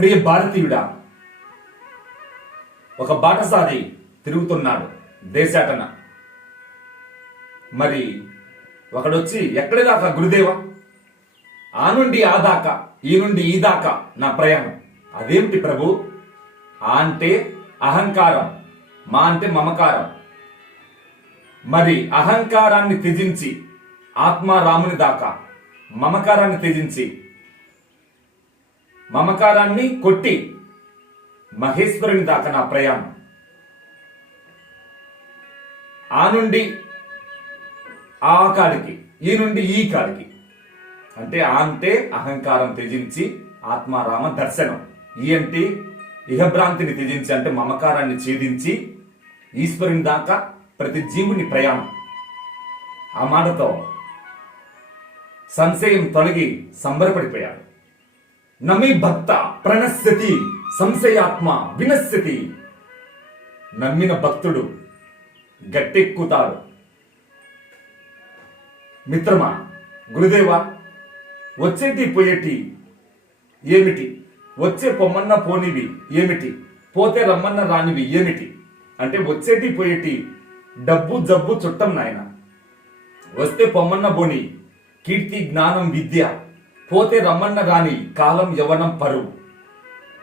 ప్రియ భారతీయుడా, ఒక బాటసారి తిరుగుతున్నాడు దేశాటన. మరి ఒకడొచ్చి ఎక్కడి దాకా గురుదేవా? ఆ నుండి ఆ దాకా, ఈ నుండి ఈ దాకా నా ప్రయాణం. అదేమిటి ప్రభు? ఆ అంటే అహంకారం, మా అంటే మమకారం. మరి అహంకారాన్ని త్యజించి ఆత్మారాముని దాకా, మమకారాన్ని త్యజించి మమకారాన్ని కొట్టి మహేశ్వరుని దాకా నా ప్రయాణం. ఆ నుండి ఆ కాడికి, ఈ నుండి ఈ కాడికి. అంటే ఆ అంటే అహంకారం త్యజించి ఆత్మారామ దర్శనం. ఈ అంటే ఇహభ్రాంతిని త్యజించి అంటే మమకారాన్ని ఛేదించి ఈశ్వరుని దాకా ప్రతి జీవుని ప్రయాణం. ఆ మాటతో సంశయం తొలగి సంబరపడిపోయాడు. నమి భక్త ప్రణశ్యతి సంశయాత్మ వినశ్యతి. నమ్మిన భక్తుడు గట్టెక్కుతాడు. మిత్రమా, గురుదేవా, వచ్చేటి పోయేటి ఏమిటి? వచ్చే పొమ్మన్న పోనివి ఏమిటి? పోతే రమ్మన్న రానివి ఏమిటి? అంటే వచ్చేటి పోయేటి డబ్బు జబ్బు చుట్టం నాయన. వస్తే పొమ్మన్న బోని కీర్తి జ్ఞానం విద్య, పోతే రమ్మన్న రాని కాలం యవనం పరువు.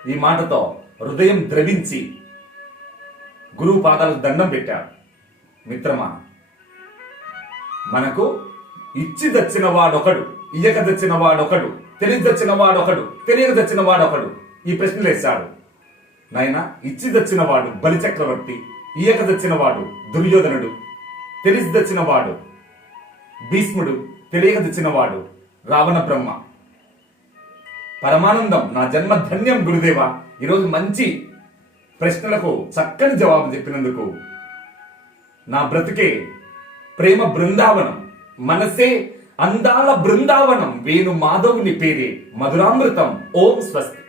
ఈ మాటతో హృదయం ద్రవించి గురువు పాదాలకు దండం పెట్టాడు. మిత్రమా, మనకు ఇచ్చి దచ్చిన వాడొకడు, ఇయ్యక దచ్చిన వాడొకడు, తెలియదచ్చిన వాడొకడు, తెలియక దచ్చిన వాడొకడు. ఈ ప్రశ్నలు వేశాడు. నాయన, ఇచ్చి దచ్చిన వాడు బలి చక్రవర్తి, ఇయ్యక దచ్చిన వాడు దుర్యోధనుడు, తెలిసి దచ్చిన వాడు భీష్ముడు, తెలియక దచ్చిన వాడు రావణ బ్రహ్మ. పరమానందం, నా జన్మ ధన్యం గురుదేవా. ఈరోజు మంచి ప్రశ్నలకు చక్కని జవాబు చెప్పినందుకు. నా బ్రతుకే ప్రేమ బృందావనం, మనసే అందాల బృందావనం, వేణు మాధవుని పేరే మధురామృతం. ఓం స్వస్తి.